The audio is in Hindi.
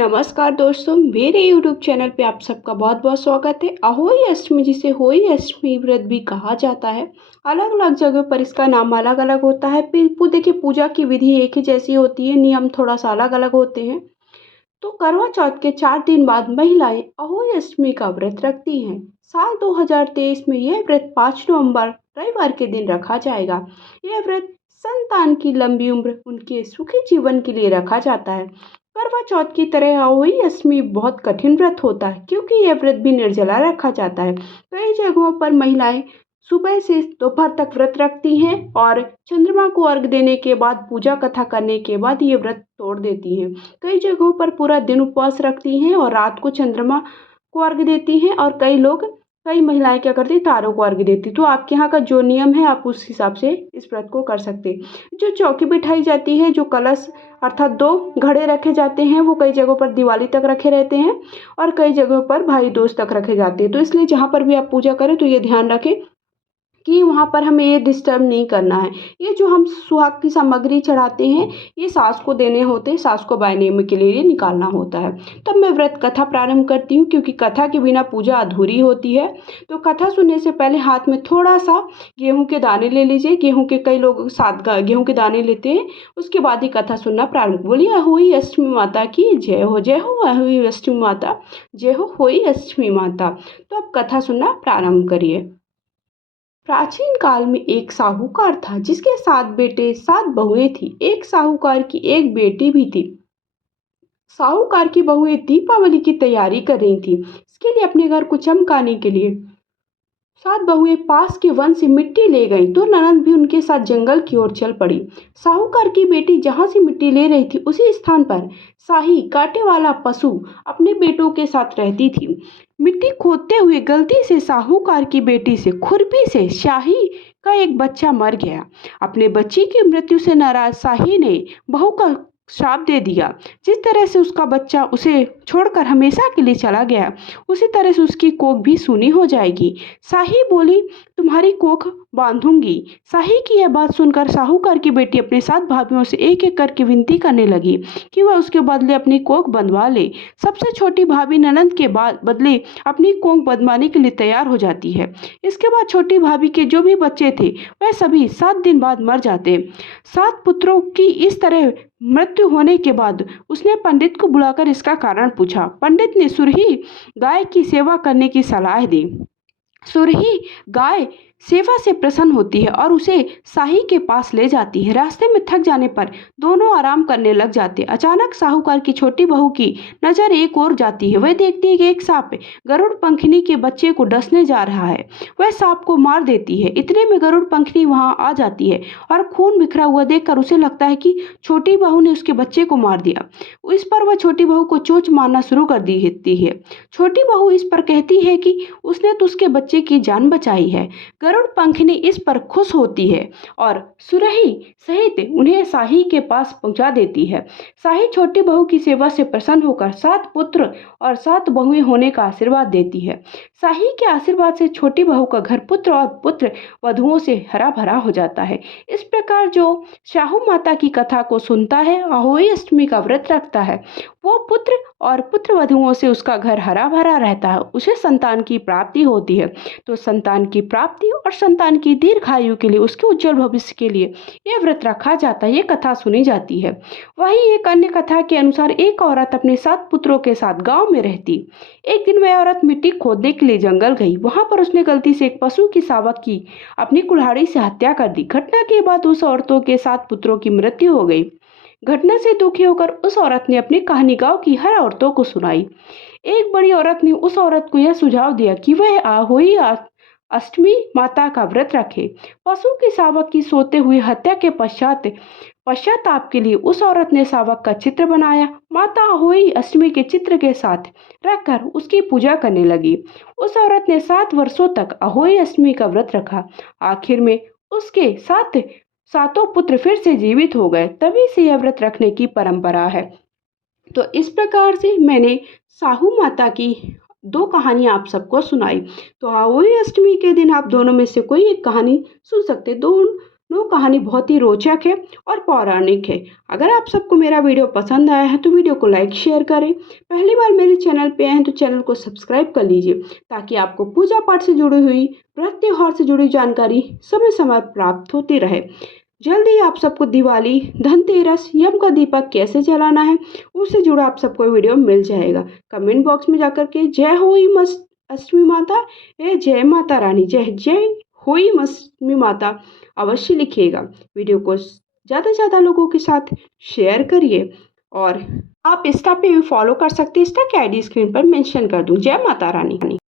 नमस्कार दोस्तों, मेरे YouTube चैनल पे आप सबका बहुत बहुत स्वागत है। अहोई अष्टमी, जिसे होई अष्टमी व्रत भी कहा जाता है, अलग अलग जगह पर इसका नाम अलग अलग होता है। देखिए, पूजा की विधि एक ही जैसी होती है, नियम थोड़ा सा अलग अलग होते हैं। तो करवा चौथ के 4 दिन बाद महिलाएं अहोई अष्टमी का व्रत रखती हैं। साल 2023 में यह व्रत 5 नवंबर रविवार के दिन रखा जाएगा। यह व्रत संतान की लंबी उम्र, उनके सुखी जीवन के लिए रखा जाता है। करवा चौथ की तरह अहोई अष्टमी बहुत कठिन व्रत होता है, क्योंकि यह व्रत भी निर्जला रखा जाता है। कई जगहों पर महिलाएं सुबह से दोपहर तक व्रत रखती हैं और चंद्रमा को अर्घ देने के बाद, पूजा कथा करने के बाद ये व्रत तोड़ देती हैं। कई जगहों पर पूरा दिन उपवास रखती हैं और रात को चंद्रमा को अर्घ देती हैं, और कई महिलाएं क्या करती हैं, तारों को अर्घ देती। तो आपके यहाँ का जो नियम है, आप उस हिसाब से इस व्रत को कर सकते हैं। जो चौकी बिठाई जाती है, जो कलश अर्थात 2 घड़े रखे जाते हैं, वो कई जगहों पर दिवाली तक रखे रहते हैं और कई जगहों पर भाई दूज तक रखे जाते हैं। तो इसलिए जहाँ पर भी आप पूजा करें तो ये ध्यान रखें कि वहाँ पर हमें ये डिस्टर्ब नहीं करना है। ये जो हम सुहाग की सामग्री चढ़ाते हैं, ये सास को देने होते हैं, सास को बायने के लिए ये निकालना होता है। तब मैं व्रत कथा प्रारंभ करती हूँ, क्योंकि कथा के बिना पूजा अधूरी होती है। तो कथा सुनने से पहले हाथ में थोड़ा सा गेहूं के दाने ले लीजिए। गेहूं के, कई लोग 7 गेहूं के दाने लेते हैं, उसके बाद ही कथा सुनना प्रारंभ। बोलिए अहोई अष्टमी माता की जय हो, जय हो अहोई अष्टमी माता, जय हो होई अष्टमी माता। तो अब कथा सुनना प्रारंभ करिए। प्राचीन काल में एक साहूकार था, जिसके 7 बेटे 7 बहुएं थी। एक साहूकार की एक बेटी भी थी। साहूकार की बहुएं दीपावली की तैयारी कर रही थी। इसके लिए अपने घर को चमकाने के लिए 7 बहुएं पास के वन से मिट्टी ले गईं, तो ननद भी उनके साथ जंगल की ओर चल पड़ी। साहूकार की बेटी जहां से मिट्टी ले रही थी, उसी स्थान पर शाही कांटे वाला पशु अपने बेटों के साथ रहती थी। मिट्टी खोदते हुए गलती से साहूकार की बेटी से खुरपी से शाही का एक बच्चा मर गया। अपने बच्ची की मृत्यु से नाराज शाही ने बहू का श्राप दे दिया। जिस तरह से उसका बच्चा उसे छोड़कर हमेशा के लिए चला गया, उसी तरह से उसकी कोख भी सूनी हो जाएगी। शाही बोली, तुम्हारी कोख बांधूंगी। शाही की यह बात सुनकर साहूकार की बेटी अपने 7 भाभियों से एक एक करके विनती करने लगी कि वह उसके बदले अपनी कोख बंधवा ले। सबसे छोटी भाभी ननद के बदले अपनी कोख बंधवाने के लिए तैयार हो जाती है। इसके बाद छोटी भाभी के जो भी बच्चे थे, वह सभी 7 दिन बाद मर जाते। 7 पुत्रों की इस तरह मृत्यु होने के बाद उसने पंडित को बुलाकर इसका कारण पूछा। पंडित ने सुरही गाय की सेवा करने की सलाह दी। सुरही गाय सेवा से प्रसन्न होती है और उसे शाही के पास ले जाती है। रास्ते में थक जाने पर दोनों आराम करने लग जाते। अचानक साहूकार की छोटी बहू की नजर एक ओर जाती है। वह देखती है कि एक सांप गरुड़ पंखनी के बच्चे को डसने जा रहा है। वह सांप को मार देती है। इतने में गरुड़ पंखनी वहां आ जाती है और खून बिखरा हुआ देखकर उसे लगता है कि छोटी बहू ने उसके बच्चे को मार दिया। इस पर वह छोटी बहू को चोंच मारना शुरू कर देती है। छोटी बहू इस पर कहती है कि उसने तो उसके बच्चे की जान बचाई है। गरुड़ पंखनी इस पर खुश होती है और सुरही सहित उन्हें शाही के पास पहुंचा देती है। शाही छोटी बहू की सेवा से प्रसन्न होकर 7 पुत्र और 7 बहुएं होने का आशीर्वाद देती है। शाही के आशीर्वाद से छोटी बहू का घर पुत्र और पुत्र वधुओं से हरा भरा हो जाता है। इस प्रकार जो शाहू माता की कथा को सुनता है, अहोई अष्टमी का व्रत रखता है, वो पुत्र और पुत्र वधुओं से उसका घर हरा भरा रहता है, उसे संतान की प्राप्ति होती है। तो संतान की प्राप्ति और संतान की दीर्घायु के लिए, उसके उज्जवल भविष्य के लिए यह व्रत रखा जाता है, ये कथा सुनी जाती है। वहीं एक अन्य कथा के अनुसार एक औरत अपने 7 पुत्रों के साथ गांव में रहती। एक दिन वह औरत मिट्टी खोदने के लिए जंगल गई। वहां पर उसने गलती से एक पशु की शावक की अपनी कुल्हाड़ी से हत्या कर दी। घटना के बाद उस औरतों के 7 पुत्रों की मृत्यु हो गई। घटना से दुखी होकर उस औरत ने अपनी कहानी गांव की हर औरतों को सुनाई। एक बड़ी औरत ने उस औरत को यह सुझाव दिया कि वह अहोई अष्टमी माता का व्रत रखे। पशु की शावक की सोते हुए हत्या के पश्चाताप के लिए उस औरत ने शावक का चित्र बनाया। माता अहोई अष्टमी के चित्र के साथ रखकर उसकी पूजा करने लगी। उस औरत ने 7 वर्षों तक अहोई अष्टमी का व्रत रखा। आखिर में उसके 7 पुत्र फिर से जीवित हो गए। तभी से यह व्रत रखने की परंपरा है। तो इस प्रकार से मैंने साहू माता की 2 कहानियां आप सबको सुनाई। तो अहोई अष्टमी के दिन आप दोनों में से कोई एक कहानी सुन सकते। कहानी बहुत ही रोचक है और पौराणिक है। अगर आप सबको मेरा वीडियो पसंद आया है तो वीडियो को लाइक शेयर करें। पहली बार मेरे चैनल पे आए हैं तो चैनल को सब्सक्राइब कर लीजिए ताकि आपको पूजा पाठ से जुड़ी हुई, व्रत त्योहार से जुड़ी जानकारी समय समय प्राप्त होती रहे। जल्दी आप सबको दिवाली, धनतेरस, यम का दीपक कैसे जलाना है उससे जुड़ा आप सबको वीडियो मिल जाएगा। कमेंट बॉक्स में जाकर के जय होई मस्त अष्टमी माता या जय माता रानी, जय जय होई अष्टमी माता अवश्य लिखिएगा। वीडियो को ज़्यादा से ज़्यादा लोगों के साथ शेयर करिए और आप इंस्टा पे भी फॉलो कर सकते हैं। इंस्टा की आईडी स्क्रीन पर मेंशन कर दूं। जय माता रानी।